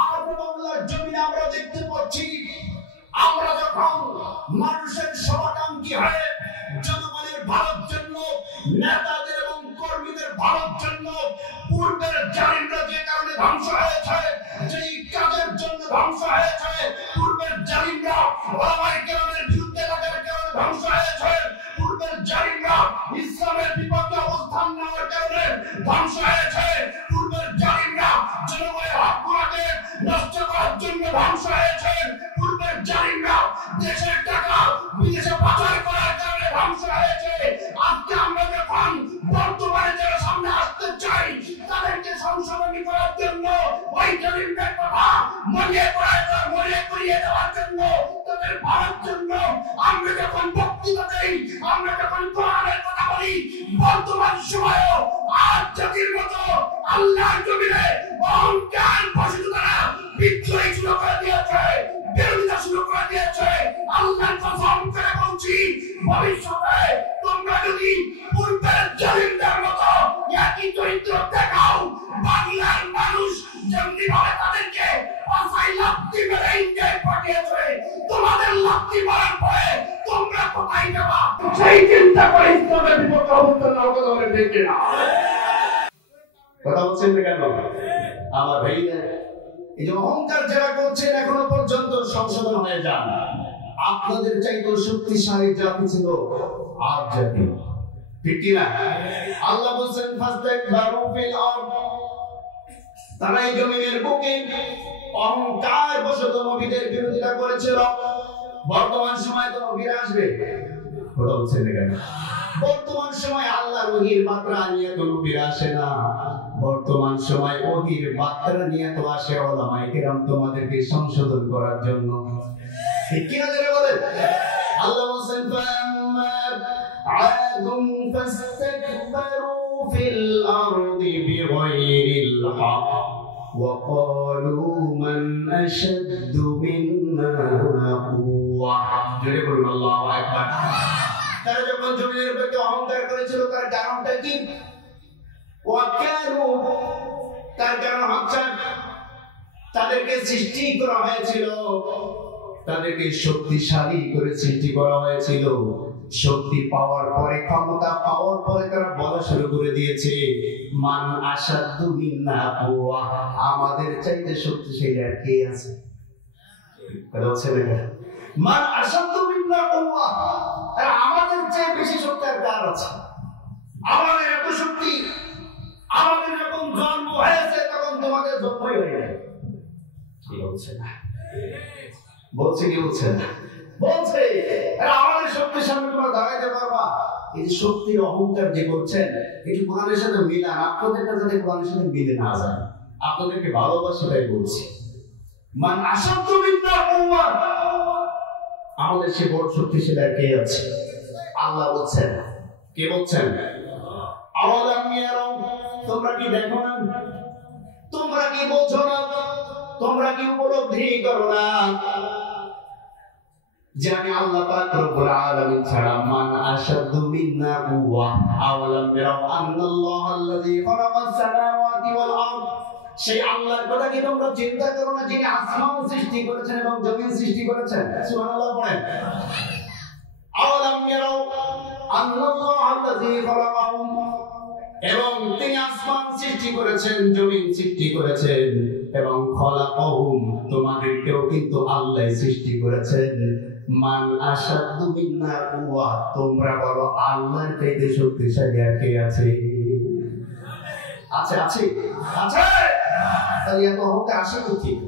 আজ বাংলার জমিনে আমরা দেখতে পাচ্ছি, আমরা যখন মানুষের শুভাকাঙ্ক্ষী হয়ে জনগণের ভালোর জন্য, নেতাদের এবং কর্মীদের ভালোর জন্য পূর্বের জালিমরা যে কারণে ধ্বংস হয়েছে, যেই কাজের জন্য ধ্বংস হয়েছে, পূর্বের জালিমরা ওলামায়ে কেরামের বিরুদ্ধে লাগার কারণে ধ্বংস হয়েছে, পূর্বের জালিমরা ইসলামের বিপক্ষে অবস্থান নেওয়ার কারণে ধ্বংস হয়েছে, পূর্বের জালিমরা জনগণের হকগুলোকে নষ্ট করার জন্য ধ্বংস হয়েছে, পূর্বের জালিমরা দেশের টাকা বিদেশে পাচার করার কারণে ধ্বংস হয়েছে। আজকে আমরা যখন বর্তমানে যারা সামনে আসতে চাই তাদেরকে সংশোধনী করার জন্য, ওই জালিমদের কথা মনে করিয়ে দেওয়ার জন্য, তাদের ভালোর জন্য আমরা যখন বক্তৃতা দেই, আমরা যখন কোরআনের কথা বলি, বর্তমান সময়েও আজ জাতির মতো আল্লাহর জমিনে অহংকার বশত তারা বিদ্রোহী শুরু করে দিয়েছে, বিরোধিতা শুরু করে দিয়েছে। আল্লাহর কসম করে বলছি, ভবিষ্যতে তোমরা যদি পূর্বের জালিমদের মতো একই চরিত্র দেখাও, বাংলার মানুষ যেমনি ভাবে তাদেরকে পাশায় লাথি মেরে ইন্ডিয়ায় পাঠিয়েছে, তোমাদের লাথি মারার পরে তোমরা কোথায় যাবা সেই চিন্তা করে ইসলামের বিপক্ষে অবস্থান নেওয়ার কথা বলে দেখবে না। কথা বলছেন না কেন আমার ভাইরা? এই যে অহংকার যারা করছেন এখনো পর্যন্ত সংশোধন হয়ে যান। আপনাদের চাইতে শক্তিশালী জাতি ছিল আদ জাতি, ঠিক কি না? আল্লাহ বলেন ফাস্তাকবারু ফিল আরদ, তারা এই জমিনের বুকে অহংকার বশত নবীদের বিরোধিতা করেছিল। বর্তমান সময় তো নবীরা আসবে, কথা বলছেন না কেন? বর্তমান সময় আল্লাহর ওহীর মাত্রা নিয়ে তো নবীরা আসে না, বর্তমান সময় ওহীর মাত্রা নিয়ে তো আসে উলামায়ে কেরাম তোমাদেরকে সংশোধন করার জন্য, ঠিক কি না? যারা বলেন আল্লাহ বলেন ফাম্মা আদুম ফাস্তাকবারু ফিল আরদি বিগাইরিল হক ওয়া ক্বালু মান আশাদ্দু মিন্না কুওয়া। জোরে বলুন আল্লাহু আকবার। তারা যখন জমিনের উপরে অহংকার করেছিল তার কারণটা কি? ওয়াকানু, তার কারণ হচ্ছে তাদেরকে সৃষ্টি করা হয়েছিল, তাদেরকে শক্তিশালী করে সৃষ্টি করা হয়েছিল। শক্তি পাওয়ার পরে, ক্ষমতা পাওয়ার পরে তারা বলা শুরু করে দিয়েছে মান আশাদ্দু মিন্না কুওয়া, আমাদের চাইতে শক্তিশালী আর কে আছে? কথা বলছে না? মান আশাদ্দু মিন্না কুওয়া, আমাদের চেয়ে বেশি শক্তি আর কার আছে? আমাদের এত শক্তি, আমাদের যখন জন্ম হয়েছে তখন তোমাদের জন্মই হয়ে গেছে। কি বলছে না? বলছে কি বলছে না? বলছে আমাদের শক্তির সামনে তোমরা দাঁড়াইতে পারবা? এই যে শক্তির অহংকার যে করছেন, এটি কোরআনের সাথে মিলান। আপনাদেরটা যাতে কোরআনের সাথে মিলে না যায়, আপনাদেরকে ভালোবাসি তাই বলছি। মান আশাদ্দু মিন্না কুওয়া, আমাদের সে বড় শক্তিশালী কে আছে? আল্লাহ বলছেন। কে বলছেন? আওয়ালাম ইয়ারাউ, তোমরা কি দেখো না? তোমরা কি বোঝো না? তোমরা কি উপলব্ধি করো না যে আমি আল্লাহ পাক রব্বুল আলামিন ছাড়া মান আশাদ্দু মিন্না কুওয়া। আওয়ালাম ইয়ারাউ আন্নাল্লাহাল্লাযী খালাকাস সামাওয়াতি ওয়াল আরদ, সেই আল্লাহর কথা কি তোমরা চিন্তা করো না যিনি আসমান সৃষ্টি করেছেন এবং জমিন সৃষ্টি করেছেন? সুবহানাল্লাহ পড়েন। আওয়ালাম ইয়ারাউ আন্নাল্লাহাল্লাযী খালাকাহুম, এবং তিনি আসমান সৃষ্টি করেছেন, জমিন সৃষ্টি করেছেন, এবং খালাকাহুম, তোমাদেরকেও কিন্তু আল্লাহ সৃষ্টি করেছেন। মান আশাদ্দু মিন্না কুওয়া, তোমরা বলো আল্লাহর চাইতে শক্তিশালী আর কে আছে? আছে আছে আছে। তাহলে এত অহংকার আসে কোথা থেকে?